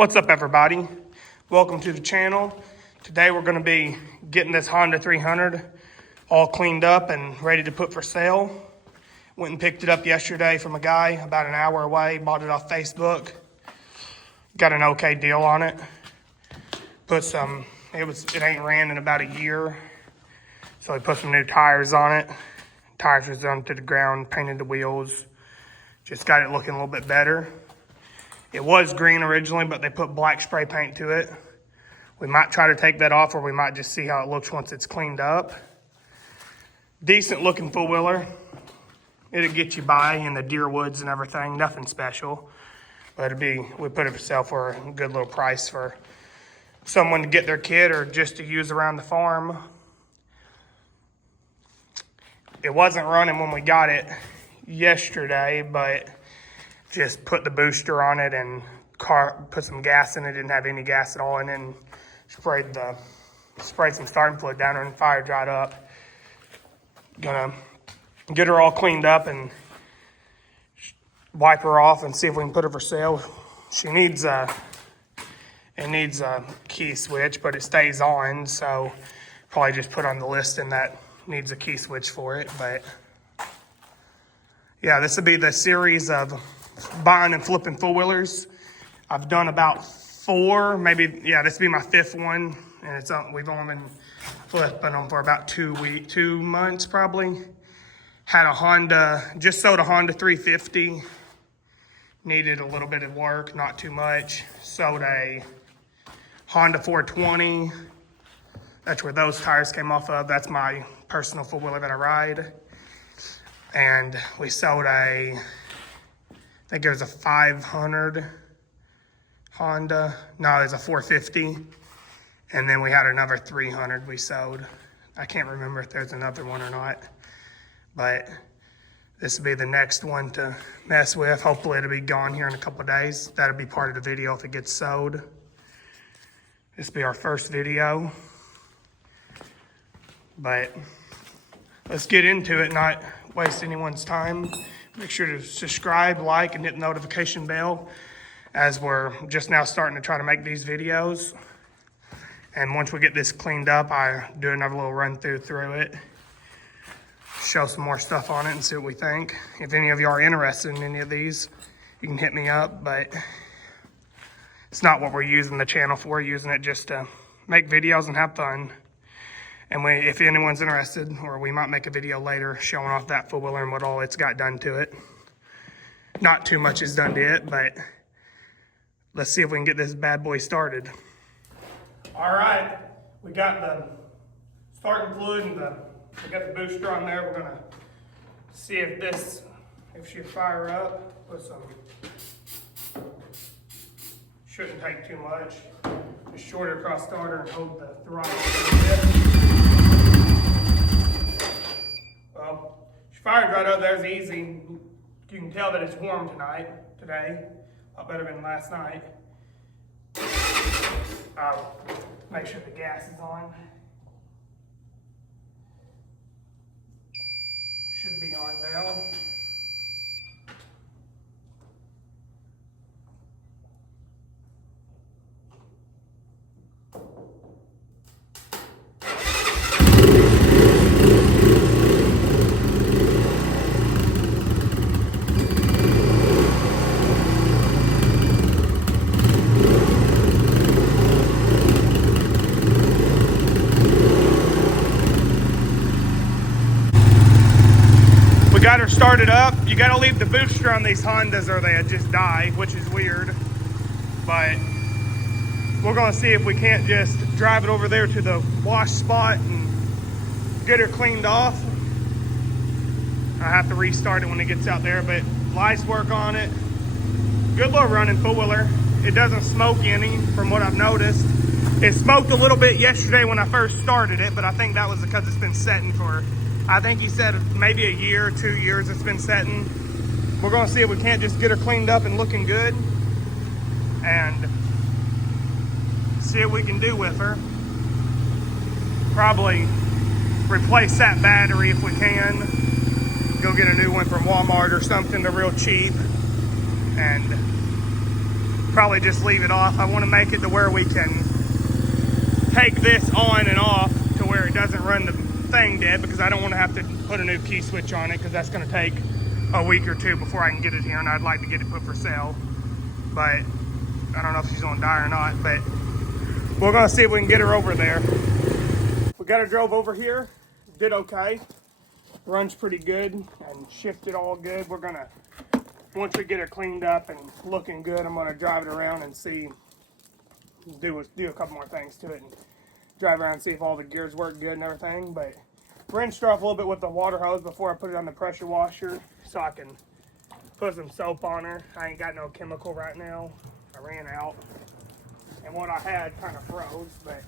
What's up, everybody? Welcome to the channel. Today we're going to be getting this Honda 300 all cleaned up and ready to put for sale. Went and picked it up yesterday from a guy about an hour away. Bought it off Facebook. Got an okay deal on it. It ain't ran in about a year. So we put some new tires on it. Tires was done to the ground, painted the wheels. Just got it looking a little bit better. It was green originally, but they put black spray paint to it. We might try to take that off, or we might just see how it looks once it's cleaned up. Decent looking four-wheeler. It'll get you by in the deer woods and everything. Nothing special. But we put it for sale for a good little price for someone to get their kid or just to use around the farm. It wasn't running when we got it yesterday, but just put the booster on it and put some gas in it. Didn't have any gas at all, and then sprayed some starting fluid down her and fire dried up. Gonna get her all cleaned up and wipe her off and see if we can put her for sale. It needs a key switch, but it stays on, so probably just put on the listing that needs a key switch for it. But yeah, this will be the series of buying and flipping four-wheelers. I've done about 4, maybe, yeah, this will be my 5th one, and we've only been flipping them for about 2 months probably. Just sold a Honda 350, needed a little bit of work, not too much. Sold a Honda 420, that's where those tires came off of. That's my personal four-wheeler that I ride. And we sold I think it was a 500 Honda. No, it was a 450. And then we had another 300 we sold. I can't remember if there's another one or not. But this will be the next one to mess with. Hopefully it'll be gone here in a couple of days. That'll be part of the video if it gets sold. This will be our first video. But let's get into it, not waste anyone's time. Make sure to subscribe, like, and hit the notification bell, as we're just now starting to try to make these videos. And once we get this cleaned up, I do another little run through it, show some more stuff on it and see what we think. If any of you are interested in any of these, you can hit me up, but it's not what we're using the channel for. We're using it just to make videos and have fun. And if anyone's interested, or we might make a video later showing off that four-wheeler and what all it's got done to it. Not too much is done to it, but let's see if we can get this bad boy started. All right, we got the starting fluid and we got the booster on there. We're gonna see if she'll fire up. Put some, shouldn't take too much. Just shorter across starter and hold the throttle a little bit. Well, she fired right up. There's easy. You can tell that it's warm today. A lot better than last night. I'll make sure the gas is on. Should be on now. Got her started up. You got to leave the booster on these Hondas or they just die, which is weird. But we're going to see if we can't just drive it over there to the wash spot and get her cleaned off. I have to restart it when it gets out there, but lights work on it. Good little running four-wheeler. It doesn't smoke any from what I've noticed. It smoked a little bit yesterday when I first started it, but I think that was because it's been setting for, I think he said maybe a year or 2 years it's been setting. We're gonna see if we can't just get her cleaned up and looking good and see what we can do with her. Probably replace that battery if we can. Go get a new one from Walmart or something. They're real cheap. And probably just leave it off. I want to make it to where we can take this on and off to where it doesn't run the thing dead, because I don't want to have to put a new key switch on it, because that's going to take a week or two before I can get it here, and I'd like to get it put for sale. But I don't know if she's going to die or not, but we're going to see if we can get her over there. We got her drove over here, did okay. Runs pretty good and shifted all good. We're going to, once we get her cleaned up and looking good, I'm going to drive it around and see, do a couple more things to it and drive around and see if all the gears work good and everything. But rinsed her off a little bit with the water hose before I put it on the pressure washer so I can put some soap on her. I ain't got no chemical right now. I ran out. And what I had kind of froze, but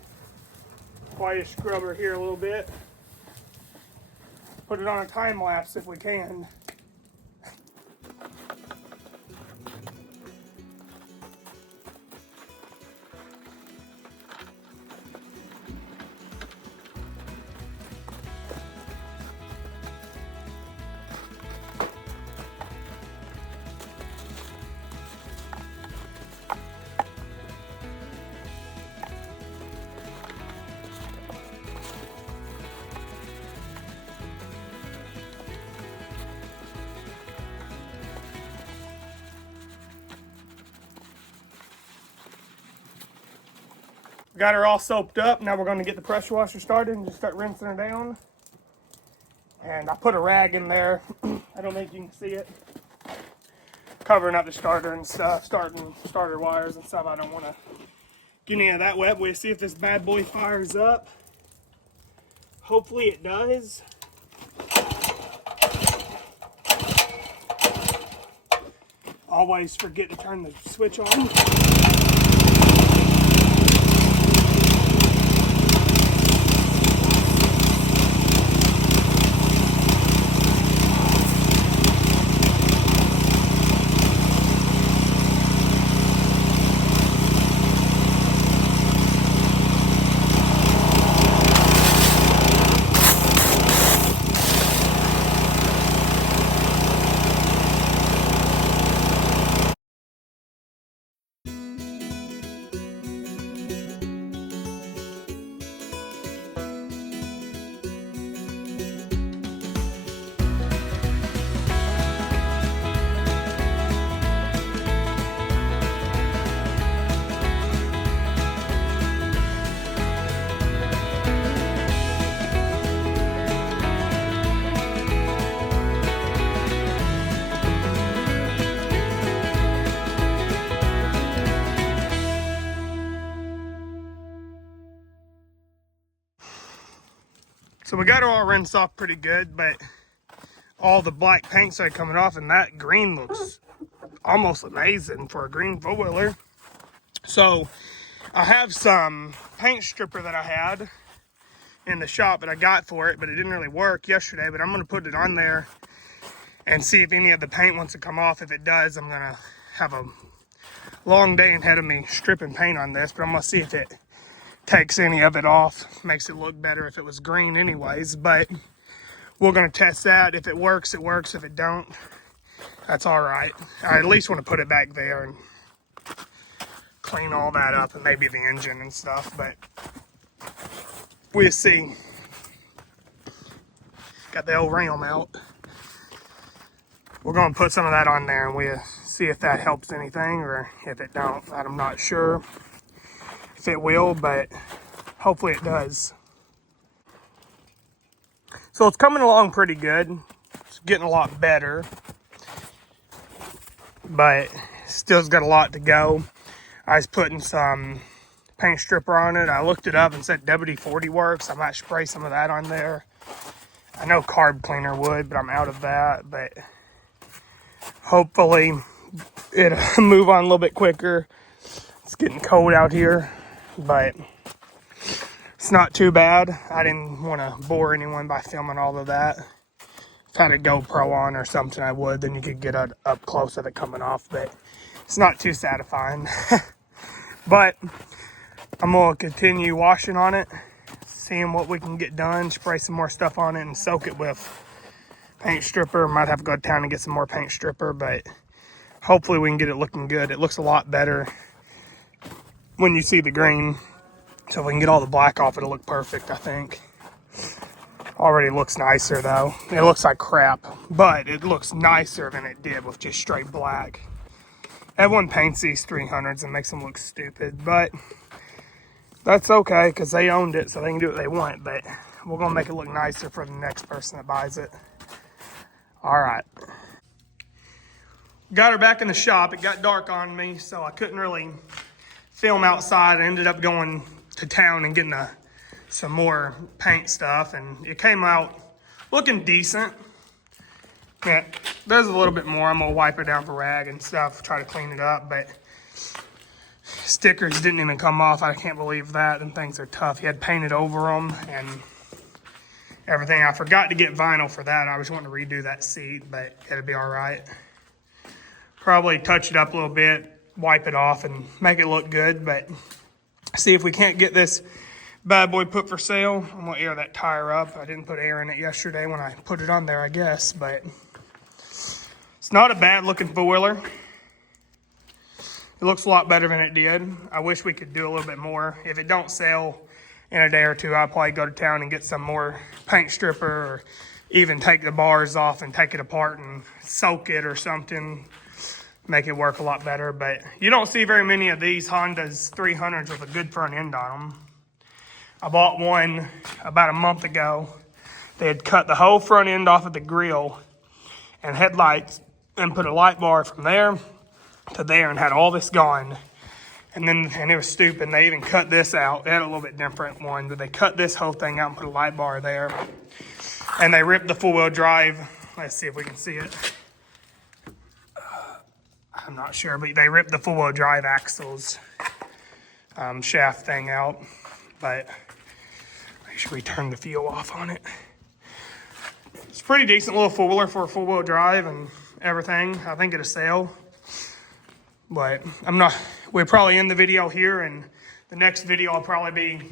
probably just scrub her here a little bit. Put it on a time lapse if we can. Got her all soaped up. Now we're going to get the pressure washer started and just start rinsing her down. And I put a rag in there. I don't think you can see it. Covering up the starter and stuff, starter wires and stuff. I don't want to get any of that wet. We'll see if this bad boy fires up. Hopefully it does. Always forget to turn the switch on. So we got her all rinsed off pretty good, but all the black paint started coming off, and that green looks almost amazing for a green four-wheeler. So I have some paint stripper that I had in the shop that I got for it, but it didn't really work yesterday. But I'm going to put it on there and see if any of the paint wants to come off. If it does, I'm going to have a long day ahead of me stripping paint on this, but I'm going to see if it takes any of it off. Makes it look better if it was green anyways, but we're going to test that. If it works, it works. If it don't, that's all right. I at least want to put it back there and clean all that up, and maybe the engine and stuff, but we'll see. Got the old ram out. We're going to put some of that on there, and we'll see if that helps anything, or if it don't. I'm not sure if it will, but hopefully it does. So it's coming along pretty good. It's getting a lot better, but still's got a lot to go. I was putting some paint stripper on it. I looked it up and said WD-40 works. I might spray some of that on there. I know carb cleaner would, but I'm out of that. But hopefully it'll move on a little bit quicker. It's getting cold out here, but it's not too bad. I didn't want to bore anyone by filming all of that. If I had a GoPro on or something, I would. Then you could get up close of it coming off, but it's not too satisfying. But I'm going to continue washing on it, seeing what we can get done, spray some more stuff on it, and soak it with paint stripper. Might have to go to town and get some more paint stripper, but hopefully we can get it looking good. It looks a lot better when you see the green. So if we can get all the black off, it'll look perfect, I think. Already looks nicer though. It looks like crap, but it looks nicer than it did with just straight black. Everyone paints these 300s and makes them look stupid, but that's okay because they owned it, so they can do what they want. But we're gonna make it look nicer for the next person that buys it. All right. Got her back in the shop. It got dark on me, so I couldn't really film outside. I ended up going to town and getting some more paint stuff, and it came out looking decent. Yeah, there's a little bit more. I'm gonna wipe it down with a rag and stuff, try to clean it up, but stickers didn't even come off. I can't believe that, and things are tough. He had painted over them and everything. I forgot to get vinyl for that. I was wanting to redo that seat, but it'll be all right. Probably touch it up a little bit, wipe it off, and make it look good, but see if we can't get this bad boy put for sale. I'm gonna air that tire up. I didn't put air in it yesterday when I put it on there, I guess, but it's not a bad looking four-wheeler. It looks a lot better than it did. I wish we could do a little bit more. If it don't sell in a day or two, I'll probably go to town and get some more paint stripper, or even take the bars off and take it apart and soak it or something. Make it work a lot better, but you don't see very many of these Honda's 300s with a good front end on them. I bought one about a month ago. They had cut the whole front end off of the grill and headlights and put a light bar from there to there and had all this gone. And it was stupid. They even cut this out. They had a little bit different one, but they cut this whole thing out and put a light bar there. And they ripped the four-wheel drive. Let's see if we can see it. I'm not sure, but they ripped the four-wheel drive axles shaft thing out. But make sure we turn the fuel off on it. It's a pretty decent little four-wheeler for a four-wheel drive and everything. I think it'll sell. But we'll probably end the video here, and the next video will probably be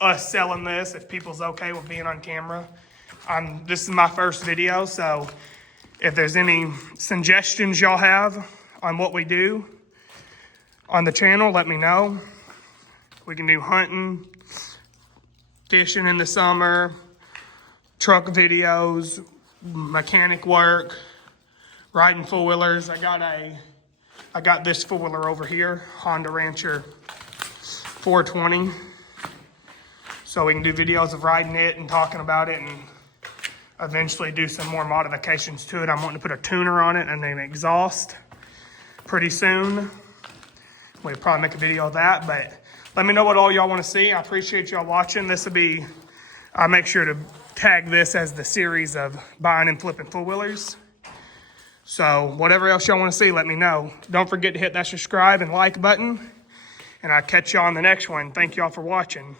us selling this if people's okay with being on camera. This is my first video, so if there's any suggestions y'all have on what we do on the channel, let me know. We can do hunting, fishing in the summer, truck videos, mechanic work, riding four-wheelers. I got this four-wheeler over here, Honda Rancher 420. So we can do videos of riding it and talking about it, and eventually do some more modifications to it. I'm wanting to put a tuner on it and an exhaust pretty soon. We'll probably make a video of that, but let me know what all y'all want to see. I appreciate y'all watching. This will be, I'll make sure to tag this as the series of buying and flipping four-wheelers. So whatever else y'all want to see, let me know. Don't forget to hit that subscribe and like button, and I'll catch y'all on the next one. Thank y'all for watching.